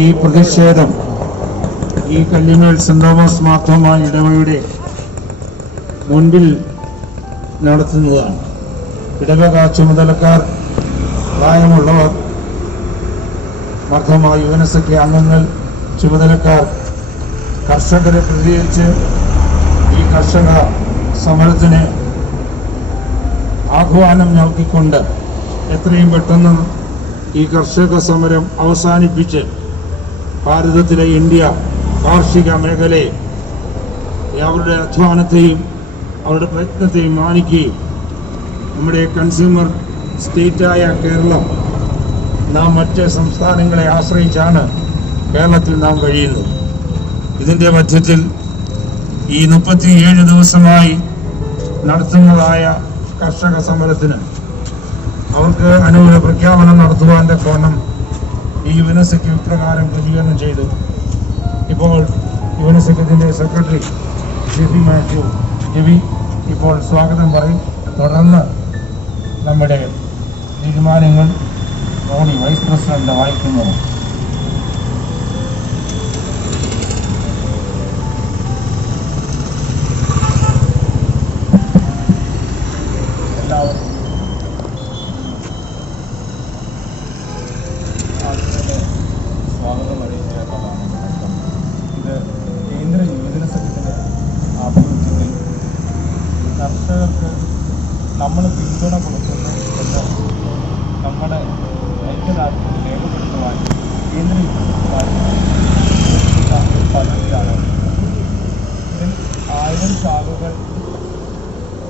ഈ പ്രതിഷേധം ഈ കല്ലിമേൽ സെന്റ് തോമസ് മാർത്തോമ ഇടവകയുടെ മുൻപിൽ നടത്തുന്നതാണ്. ഇടവക ചുമതലക്കാർ, പ്രായമുള്ളവർ, മാർത്തോമ യുവനസഖ്യ അംഗങ്ങൾ, ചുമതലക്കാർ, കർഷകരെ പ്രതികരിച്ച് ഈ കർഷക സമരത്തിന് ആഹ്വാനം നൽകിക്കൊണ്ട് എത്രയും പെട്ടെന്ന് ഈ കർഷക സമരം അവസാനിപ്പിച്ച് ഭാരതത്തിലെ ഇന്ത്യ കാർഷിക മേഖലയെ അവരുടെ അധ്വാനത്തെയും അവരുടെ പ്രയത്നത്തെയും മാനിക്കുകയും നമ്മുടെ കൺസ്യൂമർ സ്റ്റേറ്റായ കേരളം, നാം മറ്റ് സംസ്ഥാനങ്ങളെ ആശ്രയിച്ചാണ് കേരളത്തിൽ നാം കഴിയുന്നത്. ഇതിൻ്റെ മധ്യത്തിൽ ഈ 37 ദിവസമായി നടത്തുന്നതായ കർഷക സമരത്തിന് അവർക്ക് അനുകൂല പ്രഖ്യാപനം നടത്തുവാൻ്റെ കോണം ഈ യുവനസഖ്യം ഇപ്രകാരം പ്രതികരണം ചെയ്തു. ഇപ്പോൾ യുവനസഖ്യത്തിൻ്റെ സെക്രട്ടറി ജെബി മാത്യു ഇപ്പോൾ സ്വാഗതം പറയും. തുടർന്ന് നമ്മുടെ തീരുമാനങ്ങൾ റോണി വൈസ് പ്രസിഡന്റ് വായിക്കുന്നത്. എല്ലാവർക്കും സ്വാഗതം അറിയിച്ചതാണ്. ഇത് കേന്ദ്ര യുവജന സംഘത്തിൻ്റെ ആഭിമുഖ്യത്തിൽ കർഷകർക്ക് നമ്മൾ പിന്തുണ കൊടുക്കുന്നു എന്ന് നമ്മുടെ ഐക്യദാർഢ്യം രേഖപ്പെടുത്തുവാൻ കേന്ദ്ര പദ്ധതിയാണ്. ഇതിൽ 1000 ശാഖകൾ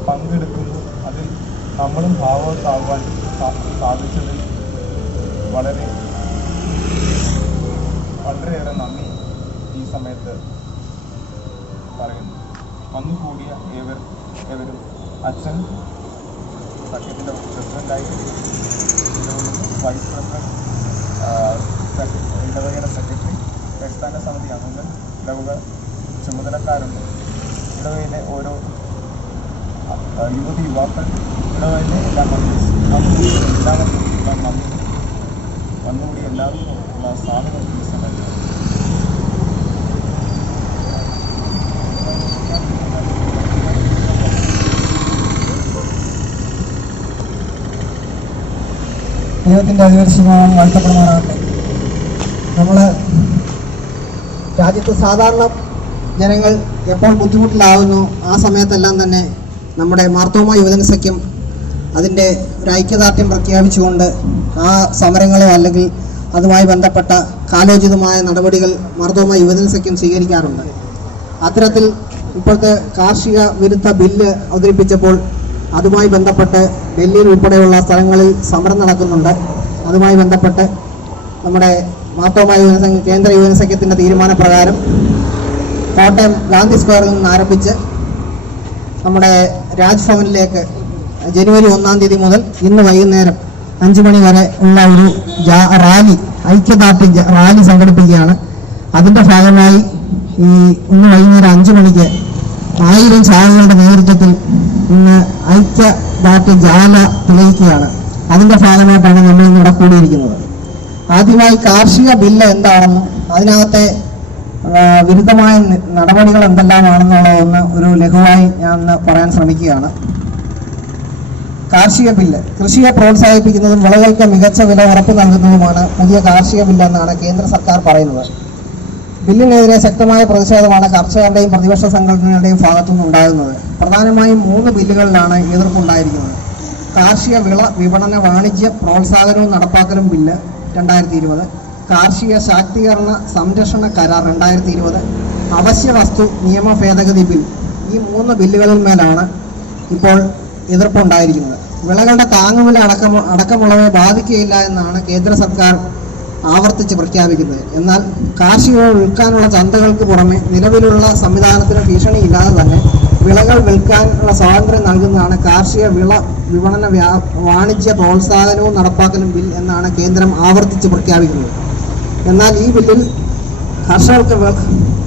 പങ്കെടുക്കുന്നു. അതിൽ നമ്മളും ഭാഗവത്താകുവാൻ സാധിച്ചതിൽ വളരെയേറെ നന്ദി ഈ സമയത്ത് പറയുന്നു. വന്നുകൂടിയ ഏവരും അച്ഛൻ സഖ്യത്തിൻ്റെ പ്രസിഡൻ്റായി, വൈസ് പ്രസിഡന്റ്, ഇടവകയുടെ സെക്രട്ടറി, പ്രസ്ഥാന സമിതി അംഗങ്ങൾ, ഇടവക ചുമതലക്കാരുണ്ട്, ഇടവകയിലെ ഓരോ യുവാക്കൾ, ഇടവകയിലെ എല്ലാ എല്ലാവർക്കും നന്ദി. വന്നുകൂടി എല്ലാവർക്കും ഉള്ള സ്വാഗതം ഈ സമയത്ത്. ദൈവത്തിൻ്റെ അതിപരിശുദ്ധനാമം വാഴ്ത്തപ്പെടുമാറാകട്ടെ. നമ്മൾ രാജ്യത്ത് സാധാരണ ജനങ്ങൾ എപ്പോൾ ബുദ്ധിമുട്ടിലാവുന്നു ആ സമയത്തെല്ലാം തന്നെ നമ്മുടെ മാർത്തോമ യുവജന സഖ്യം അതിൻ്റെ ഒരു ഐക്യദാർഢ്യം പ്രഖ്യാപിച്ചുകൊണ്ട് ആ സമരങ്ങളോ അല്ലെങ്കിൽ അതുമായി ബന്ധപ്പെട്ട കാലോചിതമായ നടപടികൾ മാർത്തോമ യുവജന സഖ്യം സ്വീകരിക്കാറുണ്ട്. അത്തരത്തിൽ ഇപ്പോഴത്തെ കാർഷിക വിരുദ്ധ ബില്ല് അവതരിപ്പിച്ചപ്പോൾ അതുമായി ബന്ധപ്പെട്ട് ഡൽഹിയിൽ ഉൾപ്പെടെയുള്ള സ്ഥലങ്ങളിൽ സമരം നടക്കുന്നുണ്ട്. അതുമായി ബന്ധപ്പെട്ട് നമ്മുടെ മാർത്തോമ യുവജന സംഘം കേന്ദ്ര യുവജന സഖ്യത്തിൻ്റെ തീരുമാനപ്രകാരം കോട്ടയം ഗാന്ധി സ്ക്വയറിൽ നിന്ന് ആരംഭിച്ച് നമ്മുടെ രാജ്ഭവനിലേക്ക് ജനുവരി 1-ാം തീയതി മുതൽ ഇന്ന് വൈകുന്നേരം 5 മണി വരെ ഉള്ള ഒരു റാലി, ഐക്യദാർഢ്യ റാലി സംഘടിപ്പിക്കുകയാണ്. അതിൻ്റെ ഭാഗമായി ഇന്ന് വൈകുന്നേരം 5 മണിക്ക് 1000 ശാഖകളുടെ നേതൃത്വത്തിൽ ഇന്ന് ഐക്യദാർഢ്യ ജാല തെളിയിക്കുകയാണ്. അതിൻ്റെ ഭാഗമായിട്ടാണ് നമ്മൾ ഇന്ന് ഇവിടെ കൂടിയിരിക്കുന്നത്. ആദ്യമായി കാർഷിക ബില്ല് എന്താണെന്നും അതിനകത്തെ വിരുദ്ധമായ നടപടികൾ എന്തെല്ലാമാണെന്നുള്ളതൊന്ന് ഒരു ലഘുവായി ഞാൻ പറയാൻ ശ്രമിക്കുകയാണ്. കാർഷിക ബില്ല് കൃഷിയെ പ്രോത്സാഹിപ്പിക്കുന്നതും വിളകൾക്ക് മികച്ച വില ഉറപ്പു നൽകുന്നതുമാണ് പുതിയ കാർഷിക ബില്ല് എന്നാണ് കേന്ദ്ര സർക്കാർ പറയുന്നത്. ബില്ലിനെതിരെ ശക്തമായ പ്രതിഷേധമാണ് കർഷകരുടെയും പ്രതിപക്ഷ സംഘടനകളുടെയും ഭാഗത്തുനിന്ന് ഉണ്ടാകുന്നത്. പ്രധാനമായും 3 ബില്ലുകളിലാണ് എതിർപ്പുണ്ടായിരിക്കുന്നത്. കാർഷിക വിള വിപണന വാണിജ്യ പ്രോത്സാഹനവും നടപ്പാക്കലും ബില്ല് 2020, കാർഷിക ശാക്തീകരണ സംരക്ഷണ കരാർ 2020, അവശ്യ വസ്തു നിയമ ഭേദഗതി ബിൽ. ഈ 3 ബില്ലുകളിൽ മേലാണ് ഇപ്പോൾ എതിർപ്പുണ്ടായിരിക്കുന്നത്. വിളകളുടെ താങ്ങുവില അടക്കമുള്ളവയെ ബാധിക്കുകയില്ല എന്നാണ് കേന്ദ്ര സർക്കാർ ആവർത്തിച്ച് പ്രഖ്യാപിക്കുന്നത്. എന്നാൽ കാർഷിക വിൽക്കാനുള്ള ചന്തകൾക്ക് പുറമെ നിലവിലുള്ള സംവിധാനത്തിന് ഭീഷണിയില്ലാതെ തന്നെ വിളകൾ വിൽക്കാനുള്ള സ്വാതന്ത്ര്യം നൽകുന്നതാണ് കാർഷിക വിള വിപണന വാണിജ്യ പ്രോത്സാഹനവും നടപ്പാക്കലും ബിൽ എന്നാണ് കേന്ദ്രം ആവർത്തിച്ച് പ്രഖ്യാപിക്കുന്നത്. എന്നാൽ ഈ ബില്ലിൽ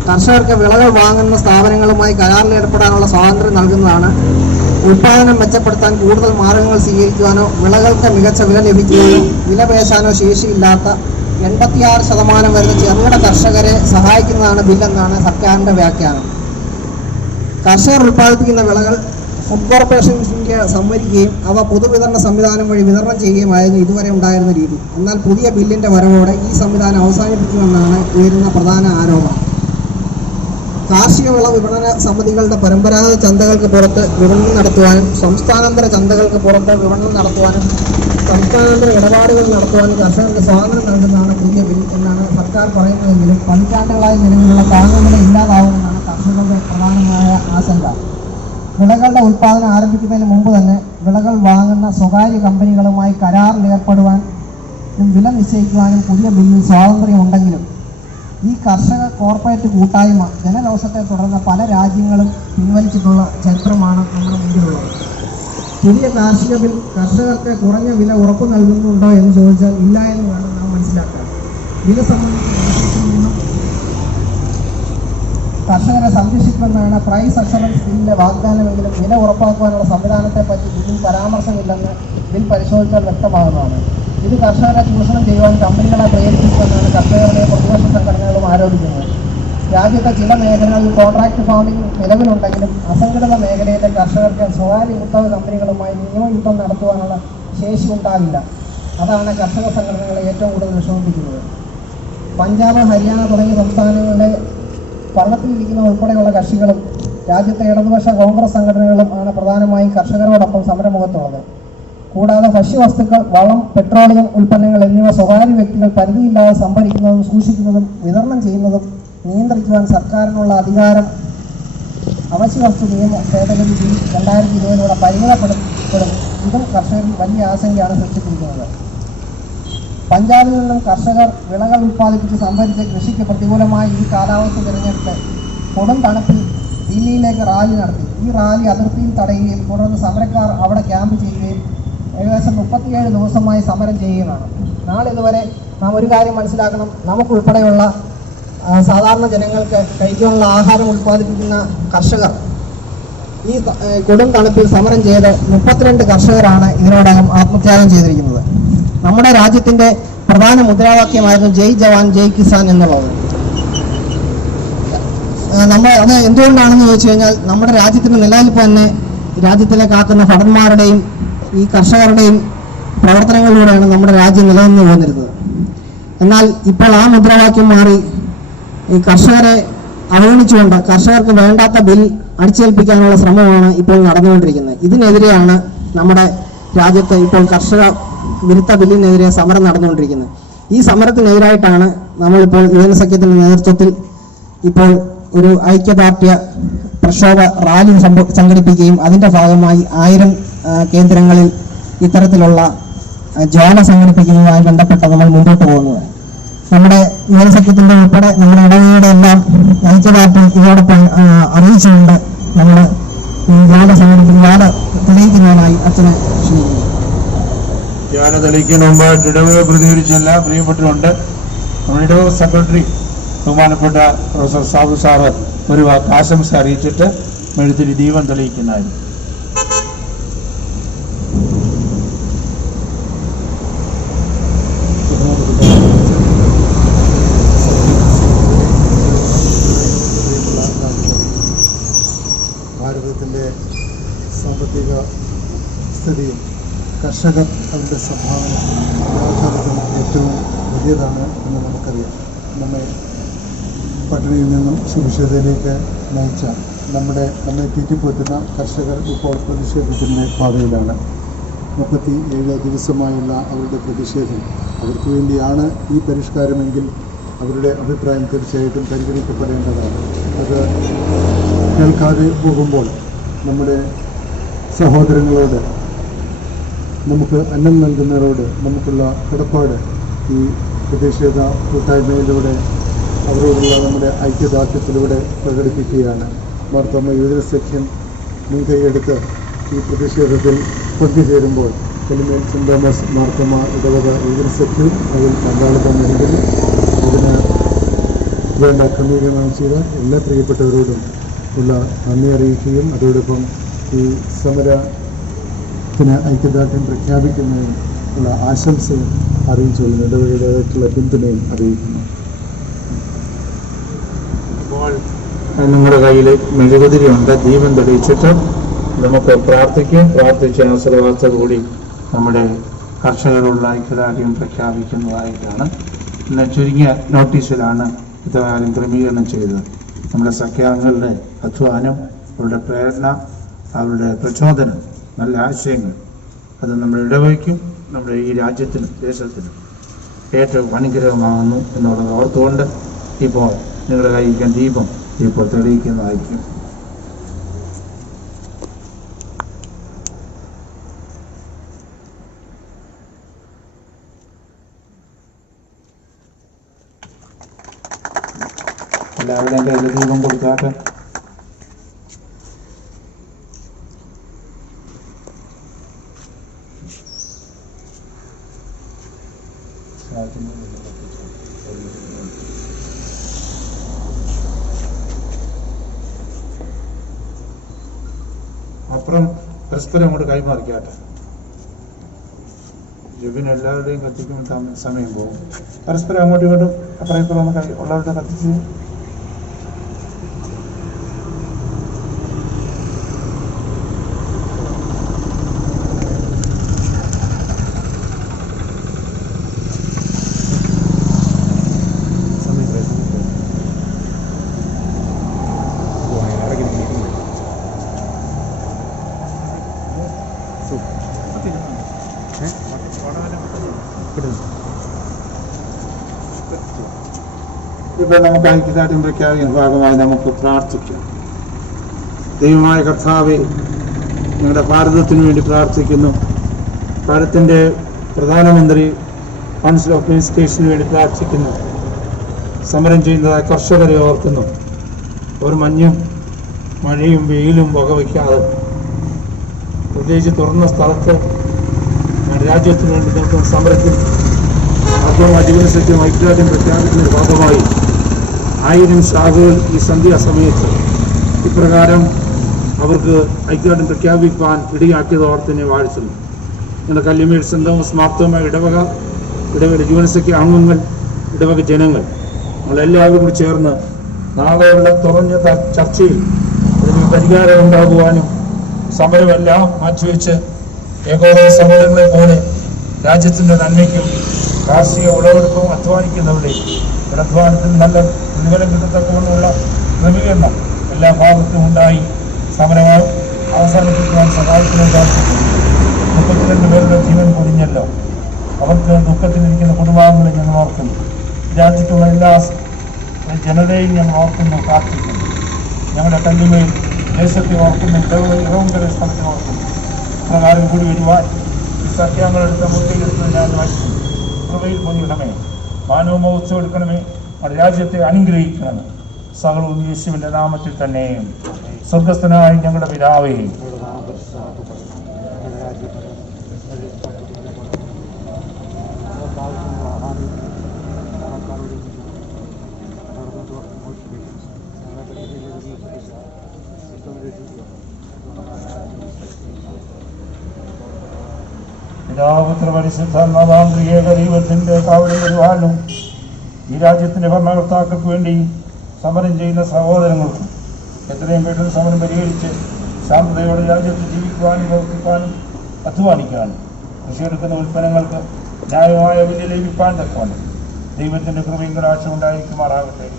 കർഷകർക്ക് വിളകൾ വാങ്ങുന്ന സ്ഥാപനങ്ങളുമായി കരാറിൽ ഏർപ്പെടാനുള്ള സ്വാതന്ത്ര്യം നൽകുന്നതാണ്. ഉൽപ്പാദനം മെച്ചപ്പെടുത്താൻ കൂടുതൽ മാർഗങ്ങൾ സ്വീകരിക്കുവാനോ വിളകൾക്ക് മികച്ച വില ലഭിക്കുവാനോ വില പേശാനോ ശേഷിയില്ലാത്ത 86% വരുന്ന ചെറുകിട കർഷകരെ സഹായിക്കുന്നതാണ് ബില്ലെന്നാണ് സർക്കാരിൻ്റെ വ്യാഖ്യാനം. കർഷകർ ഉൽപ്പാദിപ്പിക്കുന്ന വിളകൾ ഫുഡ് കോർപ്പറേഷൻ ഓഫ് ഇന്ത്യ സംഭരിക്കുകയും അവ പൊതുവിതരണ സംവിധാനം വഴി വിതരണം ചെയ്യുകയുമായിരുന്നു ഇതുവരെ ഉണ്ടായിരുന്ന രീതി. എന്നാൽ പുതിയ ബില്ലിൻ്റെ വരവോടെ ഈ സംവിധാനം അവസാനിപ്പിക്കുമെന്നാണ് ഉയരുന്ന പ്രധാന ആരോപണം. കാർഷിക വിള വിപണന സമിതികളുടെ പരമ്പരാഗത ചന്തകൾക്ക് പുറത്ത് വിപണനം നടത്തുവാനും സംസ്ഥാനാന്തര ചന്തകൾക്ക് പുറത്ത് വിപണനം നടത്തുവാനും സംസ്ഥാനാന്തര ഇടപാടുകൾ നടത്തുവാനും കർഷകർക്ക് സ്വാതന്ത്ര്യം നൽകുന്നതാണ് പുതിയ ബിൽ എന്നാണ് സർക്കാർ പറയുന്നതെങ്കിലും പതിറ്റാണ്ടുകളായി നിലവിലുള്ള താങ്ങുവില ഇല്ലാതാവുമെന്നാണ് കർഷകരുടെ പ്രധാനമായ ആശങ്ക. വിളകളുടെ ഉൽപ്പാദനം ആരംഭിക്കുന്നതിന് മുമ്പ് തന്നെ വിളകൾ വാങ്ങുന്ന സ്വകാര്യ കമ്പനികളുമായി കരാറിൽ ഏർപ്പെടുവാനും വില നിശ്ചയിക്കുവാനും പുതിയ ബില്ലിൽ സ്വാതന്ത്ര്യമുണ്ടെങ്കിലും ഈ കർഷക കോർപ്പറേറ്റ് കൂട്ടായ്മ ജനരോഷത്തെ തുടർന്ന് പല രാജ്യങ്ങളും പിൻവലിച്ചിട്ടുള്ള ചരിത്രമാണ് നമ്മുടെ മുമ്പിലുള്ളത്. പുതിയ കാർഷിക ബിൽ കർഷകർക്ക് കുറഞ്ഞ വില ഉറപ്പു നൽകുന്നുണ്ടോ എന്ന് ചോദിച്ചാൽ ഇല്ല എന്ന് വേണം നാം മനസ്സിലാക്കാൻ. വില സംബന്ധിച്ച് കർഷകരെ സംരക്ഷിക്കുമെന്നാണ് പ്രൈസ് അഷുറൻസ് ബില്ലിലെ വാഗ്ദാനമെങ്കിലും വില ഉറപ്പാക്കുവാനുള്ള സംവിധാനത്തെപ്പറ്റി ബില്ലിൽ പരാമർശമില്ലെന്ന് ബിൽ പരിശോധിച്ചാൽ വ്യക്തമാകുന്നതാണ്. ഇത് കർഷകരെ ചൂഷണം ചെയ്യുവാൻ കമ്പനികളെ പ്രേരിപ്പിക്കുമെന്നാണ് കർഷകരുടെയും പ്രതിപക്ഷ സംഘടനകളും ആരോപിക്കുന്നത്. രാജ്യത്തെ ചില മേഖലകളിൽ കോൺട്രാക്ട് ഫാമിംഗ് നിലവിലുണ്ടെങ്കിലും അസംഘടിത മേഖലയിലെ കർഷകർക്ക് സ്വകാര്യ കുത്തക കമ്പനികളുമായി നിയമയുദ്ധം നടത്തുവാനുള്ള ശേഷി ഉണ്ടാകില്ല. അതാണ് കർഷക സംഘടനകളെ ഏറ്റവും കൂടുതൽ വിഷമിപ്പിക്കുന്നത്. പഞ്ചാബ്, ഹരിയാന തുടങ്ങിയ സംസ്ഥാനങ്ങളിലെ ഭരണത്തിലിരിക്കുന്ന ഉൾപ്പെടെയുള്ള കക്ഷികളും രാജ്യത്തെ ഇടതുപക്ഷ കോൺഗ്രസ് സംഘടനകളും ആണ് പ്രധാനമായും കർഷകരോടൊപ്പം സമരമുഖത്തുള്ളത്. കൂടാതെ ഭക്ഷ്യവസ്തുക്കൾ, വളം, പെട്രോളിയം ഉൽപ്പന്നങ്ങൾ എന്നിവ സ്വകാര്യ വ്യക്തികൾ പരിധിയില്ലാതെ സംഭരിക്കുന്നതും സൂക്ഷിക്കുന്നതും വിതരണം ചെയ്യുന്നതും നിയന്ത്രിക്കുവാൻ സർക്കാരിനുള്ള അധികാരം അവശ്യവസ്തു നിയമ ഭേദഗതി ബിൽ 2020 പരിമിതപ്പെടും. ഇതും കർഷകരിൽ വലിയ ആശങ്കയാണ് സൃഷ്ടിച്ചിരിക്കുന്നത്. പഞ്ചാബിൽ നിന്നും കർഷകർ വിളകൾ ഉൽപ്പാദിപ്പിച്ച് സംഭരിച്ച് കൃഷിക്ക് പ്രതികൂലമായി ഈ കാലാവസ്ഥ തിരഞ്ഞെടുത്ത് കൊടും തണുപ്പിൽ ദില്ലിയിലേക്ക് റാലി നടത്തി. ഈ റാലി അതിർത്തിയിൽ തടയുകയും തുടർന്ന് സമരക്കാർ അവിടെ ക്യാമ്പ് ചെയ്യുകയും ഏകദേശം 37 ദിവസമായി സമരം ചെയ്യുകയാണ്. നാളിതുവരെ നാം ഒരു കാര്യം മനസ്സിലാക്കണം. നമുക്കുൾപ്പെടെയുള്ള സാധാരണ ജനങ്ങൾക്ക് കഴിക്കാനുള്ള ആഹാരം ഉൽപ്പാദിപ്പിക്കുന്ന കർഷകർ ഈ കൊടും തണുപ്പിൽ സമരം ചെയ്ത് 32 കർഷകരാണ് ഇതിനോടകം ആത്മത്യാഗം ചെയ്തിരിക്കുന്നത്. നമ്മുടെ രാജ്യത്തിൻ്റെ പ്രധാന മുദ്രാവാക്യമായിരുന്നു ജയ് ജവാൻ ജയ് കിസാൻ എന്നുള്ളത്. അത് എന്തുകൊണ്ടാണെന്ന് ചോദിച്ചു കഴിഞ്ഞാൽ നമ്മുടെ രാജ്യത്തിൻ്റെ നിലനിൽപ്പ് തന്നെ രാജ്യത്തിലെ കാക്കുന്ന ഭടന്മാരുടെയും ഈ കർഷകരുടെയും പ്രവർത്തനങ്ങളിലൂടെയാണ് നമ്മുടെ രാജ്യം നിലനിന്ന് പോന്നിരുന്നത്. എന്നാൽ ഇപ്പോൾ ആ മുദ്രാവാക്യം മാറി ഈ കർഷകരെ അവഗണിച്ചുകൊണ്ട് കർഷകർക്ക് വേണ്ടാത്ത ബിൽ അടിച്ചേൽപ്പിക്കാനുള്ള ശ്രമമാണ് ഇപ്പോൾ നടന്നുകൊണ്ടിരിക്കുന്നത്. ഇതിനെതിരെയാണ് നമ്മുടെ രാജ്യത്ത് ഇപ്പോൾ കർഷക വിരുദ്ധ ബില്ലിനെതിരെ സമരം നടന്നുകൊണ്ടിരിക്കുന്നത്. ഈ സമരത്തിനെതിരായിട്ടാണ് നമ്മളിപ്പോൾ യുവജന സഖ്യത്തിൻ്റെ നേതൃത്വത്തിൽ ഇപ്പോൾ ഒരു ഐക്യദാർഢ്യ പ്രക്ഷോഭ റാലി സംഘടിപ്പിക്കുകയും അതിൻ്റെ ഭാഗമായി 1000 കേന്ദ്രങ്ങളിൽ ഇത്തരത്തിലുള്ള ജ്വാല സംഘടിപ്പിക്കുന്നതുമായി ബന്ധപ്പെട്ട് നമ്മൾ മുന്നോട്ട് പോകുന്നത്. നമ്മുടെ യുവജന സഖ്യത്തിൻ്റെ ഉൾപ്പെടെ നമ്മുടെ ഇടവകയുടെ എല്ലാം ഐക്യദാർഢ്യം ഇതോടൊപ്പം അറിയിച്ചുകൊണ്ട് നമ്മൾ ഈ ജ്വാല തെളിയിക്കുന്നതിനായി അച്ഛനെ ക്ഷണിക്കുന്നു. ജ്വാല തെളിയിക്കുന്നതിന് മുമ്പായിട്ട് ഇടവക പ്രതികരിച്ചല്ല പ്രിയപ്പെട്ടുകൊണ്ട് നമ്മുടെ ഇടവക സെക്രട്ടറി ബഹുമാനപ്പെട്ട പ്രൊഫസർ സാബു സാറ് ഒരു വാക്ക് ആശംസ അറിയിച്ചിട്ട് മെഴുത്തിരി ദീപം തെളിയിക്കുന്നതായിരുന്നു. ഭാരതത്തിൻ്റെ സാമ്പത്തിക സ്ഥിതിയും കർഷകർ അവരുടെ സംഭാവന യാഥാർത്ഥ്യം ഏറ്റവും വലിയതാണ് എന്ന് നമുക്കറിയാം. നമ്മെ പട്ടിണിയിൽ നിന്നും സുരക്ഷിതയിലേക്ക് നയിച്ച നമ്മെ തീറ്റിപ്പോറ്റുന്ന കർഷകർ ഇപ്പോൾ പ്രതിഷേധത്തിൻ്റെ പാതയിലാണ്. 37 ദിവസമായുള്ള അവരുടെ പ്രതിഷേധം അവർക്ക് വേണ്ടിയാണ് ഈ പരിഷ്കാരമെങ്കിൽ അവരുടെ അഭിപ്രായം തീർച്ചയായിട്ടും പരിഗണിക്കപ്പെടേണ്ടതാണ്. അത് കേൾക്കാതെ പോകുമ്പോൾ നമ്മുടെ സഹോദരങ്ങളോട്, നമുക്ക് അന്നം നൽകുന്നവരോട് നമുക്കുള്ള കടപ്പാട് ഈ പ്രതിഷേധ കൂട്ടായ്മയിലൂടെ അവരോടുള്ള നമ്മുടെ ഐക്യദാർഢ്യത്തിലൂടെ പ്രകടിപ്പിക്കുകയാണ്. മാർത്തോമ യുവജന സഖ്യം മുൻകൈയെടുത്ത് ഈ പ്രതിഷേധത്തിൽ പങ്കുചേരുമ്പോൾ കലിമേൽ സെന്റ് തോമസ് മാർത്തോമ ഇടവക യുവജന സഖ്യം അതിൽ പങ്കാളിത്തം നൽകി ഇതിന് വേണ്ട ക്രമീകരണം ചെയ്ത എല്ലാ പ്രിയപ്പെട്ടവരോടും ഉള്ള നന്ദി അറിയിക്കുകയും അതോടൊപ്പം ഈ സമരത്തിന് ഐക്യദാർഢ്യം പ്രഖ്യാപിക്കുന്നതിന് ഉള്ള ആശംസയും അറിയിച്ചുകൊള്ളുന്നു. ഇടവകയിലേക്കുള്ള പിന്തുണയും അറിയിക്കുന്നു. ഇപ്പോൾ നിങ്ങളുടെ കയ്യിൽ മെഴുകുതിരിയുണ്ട്. ദീപം തെളിയിച്ചിട്ട് നമുക്ക് പ്രാർത്ഥിക്കും. പ്രാർത്ഥിച്ച ആശീർവാദത്തോടുകൂടി നമ്മുടെ കർഷകരുള്ള ഐക്യദാർഢ്യം പ്രഖ്യാപിക്കുന്നതായിട്ടാണ്. ഇന്ന് ചുരുങ്ങിയ നോട്ടീസിലാണ് ഇത്തരം ക്രമീകരണം ചെയ്തത്. നമ്മുടെ സഖ്യാംഗങ്ങളുടെ അധ്വാനം, അവരുടെ പ്രേരണ, അവരുടെ പ്രചോദനം, നല്ല ആശയങ്ങൾ, അത് നമ്മുടെ ഇടവയ്ക്കും നമ്മുടെ ഈ രാജ്യത്തിനും ദേശത്തിനും ഏറ്റവും അനുഗ്രഹമാകുന്നു എന്നുള്ളത് ഓർത്തുകൊണ്ട് ഇപ്പോൾ നിങ്ങളുടെ കയ്യിക്കാൻ ദീപം ഇപ്പോൾ തെളിയിക്കുന്നതായിരിക്കും. എല്ലാവരുടെയും കയ്യിൽ ദീപം കൊടുക്കാട്ടെ. അപ്പുറം പരസ്പരം അങ്ങോട്ട് കൈമാറിക്കാട്ടെ. ജബിന് എല്ലാവരുടെയും കത്തിക്കുമ്പോൾ സമയം പോകും. പരസ്പരം അങ്ങോട്ടും ഇങ്ങോട്ടും അപ്പുറം ഇപ്പുറം ഉള്ളവരുടെ കത്തിച്ച് ഇപ്പോൾ നമുക്ക് ഐക്യദാർഢ്യം പ്രഖ്യാപിക്കുന്ന ഭാഗമായി നമുക്ക് പ്രാർത്ഥിക്കാം. ദൈവമായ കർത്താവേ, ഞങ്ങളുടെ ഭാരതത്തിനു വേണ്ടി പ്രാർത്ഥിക്കുന്നു. ഭാരതത്തിൻ്റെ പ്രധാനമന്ത്രി കൗൺസിൽ ഓഫ് മിനിസ്റ്റേഴ്സിന് വേണ്ടി പ്രാർത്ഥിക്കുന്നു. സമരം ചെയ്യുന്നതായ കർഷകരെ ഓർക്കുന്നു. അവർ മഞ്ഞും മഴയും വെയിലും വകവയ്ക്കാതെ പ്രത്യേകിച്ച് തുറന്ന സ്ഥലത്ത് രാജ്യത്തിന് വേണ്ടി നടത്തുന്ന സമരത്തിൽ ജീവനസത്യം ഐക്യദാർഢ്യം പ്രഖ്യാപിക്കുന്നതിന്റെ ഭാഗമായി 1000 ശാഖകൾ ഈ സന്ധ്യാസമയത്ത് ഇപ്രകാരം അവർക്ക് ഐക്യദാർഢ്യം പ്രഖ്യാപിക്കാൻ ഇടയാക്കിയത് ഓർത്തിനെ വാഴ്ത്തുന്നു. ഞങ്ങളുടെ കല്യമേൽ സെന്റ് തോമസ് മാർത്തോമ ഇടവക ജീവനസഖ്യ അംഗങ്ങൾ, ഇടവക ജനങ്ങൾ, നമ്മളെല്ലാവരും കൂടി ചേർന്ന് നാളെയുള്ള തുറഞ്ഞ ചർച്ചയിൽ ഇതിന് പരിഹാരം ഉണ്ടാകുവാനും സമരമെല്ലാം മാറ്റിവെച്ച് ഏകോദര സമരങ്ങളെ പോലെ രാജ്യത്തിൻ്റെ നന്മയ്ക്കും കാർഷിക വിളവെടുപ്പും അധ്വാനിക്കുന്നവരുടെ അധ്വാനത്തിന് നല്ല പ്രതിഫലം കിട്ടത്തക്കവണ്ണമുള്ള ക്രമീകരണം എല്ലാ ഭാഗത്തും ഉണ്ടായി സമരം അവസാനിപ്പിക്കുവാൻ സഹായിക്കുവാൻ സാധിക്കും. 32 പേരുടെ ജീവൻ പൊടിഞ്ഞല്ലോ. അവർക്ക് ദുഃഖത്തിലിരിക്കുന്ന കുടുംബാംഗങ്ങളെ ഞങ്ങൾ ഓർക്കുന്നു. രാജ്യത്തുള്ള എല്ലാ ജനതയും ഞങ്ങൾ ഓർക്കുന്നു, പ്രാർത്ഥിക്കുന്നു. ഞങ്ങളുടെ കല്ലുമേൽ ദേശത്തെ ഓർക്കുന്നു, ഇറവുങ്കര സ്ഥലത്തെ ഓർക്കുന്നു. പ്രകാരം കൂടി വരുവാൻ ഈ സത്യാങ്ങളെടുത്ത മുദ്രയെടുത്ത് ഞാൻ വായിക്കുന്നു. കൃപയിൽ പൊങ്ങിയിടമേ, മാനവ മഹോത്സവം എടുക്കണമേ, നമ്മുടെ രാജ്യത്തെ അനുഗ്രഹിക്കണമേ. സകലവും യേശുവിൻ്റെ നാമത്തിൽ തന്നെ. സ്വർഗസ്ഥനായ ഞങ്ങളുടെ പിതാവേ, പിതാപുത്ര പരിശുദ്ധ നവാന്ത്രിയേക ദൈവത്തിൻ്റെ കാവലിൽ വരുവാനും ഈ രാജ്യത്തിൻ്റെ ഭരണകർത്താക്കൾക്ക് വേണ്ടി സമരം ചെയ്യുന്ന സഹോദരങ്ങൾക്കും എത്രയും പെട്ടെന്ന് സമരം പരിഹരിച്ച് ശാന്തതയോടെ രാജ്യത്ത് ജീവിക്കുവാനും പ്രവർത്തിക്കാനും അധ്വാനിക്കാനും കൃഷിയെടുക്കുന്ന ഉൽപ്പന്നങ്ങൾക്ക് ന്യായമായ വില ലഭിക്കാൻ തക്കവണ്ണം ദൈവത്തിൻ്റെ കൃപയും കടാക്ഷവും ഉണ്ടായിരിക്കുമാറാകട്ടെ.